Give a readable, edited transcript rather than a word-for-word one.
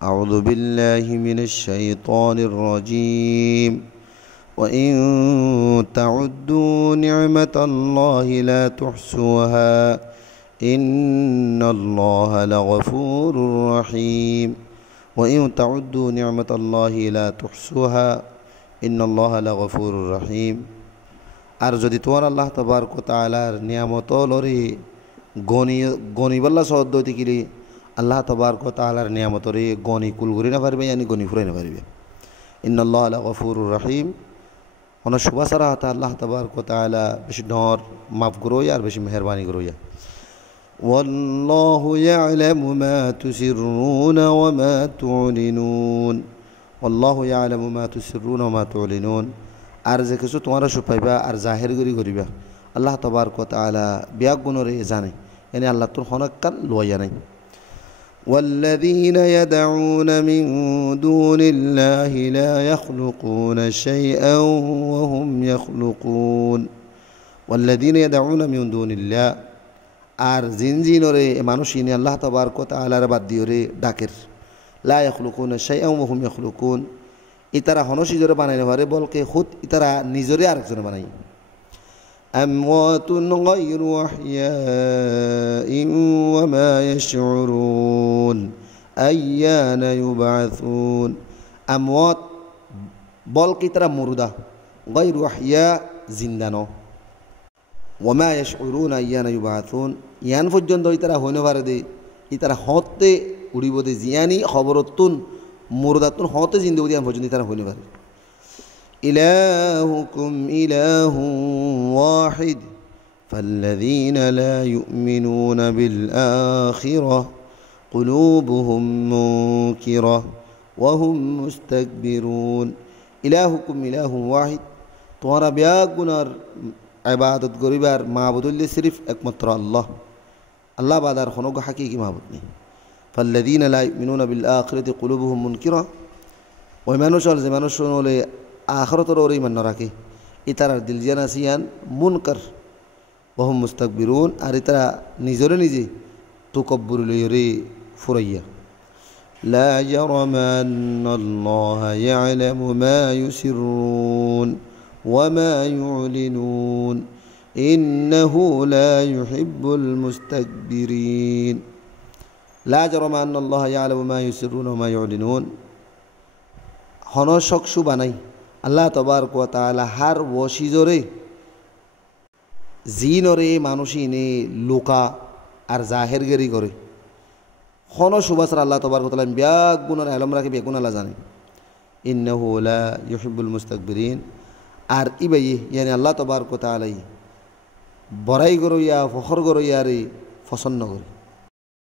أعوذ بالله من الشيطان الرجيم وإن تعدوا نعمة الله لا تحصوها إن الله لغفور رحيم وإن تعدوا نعمة الله لا تحصوها إن الله لغفور رحيم আর যদি তোমার আল্লাহ তাবারক ওয়া তাআলার নিয়ামত লরে গনিবাল্লা সহদ দিকিলি আল্লাহ তাবারক ওয়া তাআলার নিয়ামত রে গনি কুল করি না পারবে yani গনি ফুরাই না পারবে ইন্নাল্লাহা লাগফুরুর রহিম অন সুবাসারা তা আল্লাহ তাবারক ওয়া তাআলা বেশি ডর মাফ করোয়া আর বেশি মেহেরবানি করোয়া ওয়াল্লাহু ইয়ালামু মা তুসিররুনা ওয়া মা তু'লিনুন ওয়াল্লাহু ইয়ালামু মা তুসিররুনা ওয়া মা তু'লিনুন আর যে কিছু তোমরা সুপাইবা আর জাহির করিবা আল্লাহ তাবারক ওয়া তাআলা বিয়া গুণরে জানে yani আল্লাহ তোর হনকাল লয়া নাই والذين يدعون من دون الله لا يخلقون شيئا وهم يخلقون والذين يدعون من دون الله আর জিনজিনরে মানুষিনে আল্লাহ তাবারক ওয়া তাআলার বাদ দিওরে ডাকের লা ইয়াখলুকুনা শাইআন ওয়া হুম ইয়াখলুকুন ইতারা হনসি জরে বানাই না পারে বলকে খুদ ইতারা নিজরে আরেকজন বানাই আমওয়াতুন গায়রু আহইয়াইন ওয়া মা ইয়াশউরুন আইয়ানা ইউবাসুন আমওয়াত বলকে ইতারা মুরদা গায়রু আহইয়া জিন্দানো ওয়া মা ইয়াশউরুন আইয়ানা ইউবাসুন ইয়ান পর্যন্ত ইতারা হইনো পারে দে ইতারা হতে উড়িব দে জিয়ানি খবরতুন মুরদাতুন হতে জিন্দগি ইয়ান পর্যন্ত ইতারা হইনো পারে إلهكم إله واحد فالذين لا يؤمنون بالآخرة قلوبهم منكرة وهم مستكبرون إلهكم إله واحد تمہارا بیاگنار عبادت گریبار معبود اللي صرف একমাত্র আল্লাহ আল্লাহ বাদ আর কোনো হাকিকি মাবুদ নেই فالذين لا يؤمنون بالآخرة قلوبهم منكرة ওই মানুষ আর যে মানুষ হলে আখিরাতের ওর ঈমান না রাখে ইতারার দিল জানাসিয়ান মুনকার ওহুম মুস্তাকবিরুন আর ইতারা নিজরে নিজে তাকাব্বুর লইরে ফুরাইয়া লা জারামান্নাল্লাহা ইয়ালামু মা ইউসিররুন ওয়া মা ইউলিনুন ইন্নাহু লা ইউহিব্বুল মুস্তাকবিরিন লা জারামান্নাল্লাহা ইয়ালামু মা ইউসিররুন ওয়া মা ইউলিনুন হনশক সুবানাই আল্লাহ তাবারক ওয়া তাআলা হার ওয়াশিজরে জিনরে মানুষিনে লোকা আর জাহেরগিরি করে হন সুবাসর আল্লাহ তাবারক ওয়া তাআলা বিয়াগ গুনার আলম রাখে বেগুন আল্লাহ জানে ইন্নাহু লা ইউহিব্বুল মুস্তাকবিরিন আর ইবাই yani আল্লাহ তাবারক ওয়া তাআলা বড়াই করইয়া ফখর করইয়া রে পছন্দ করে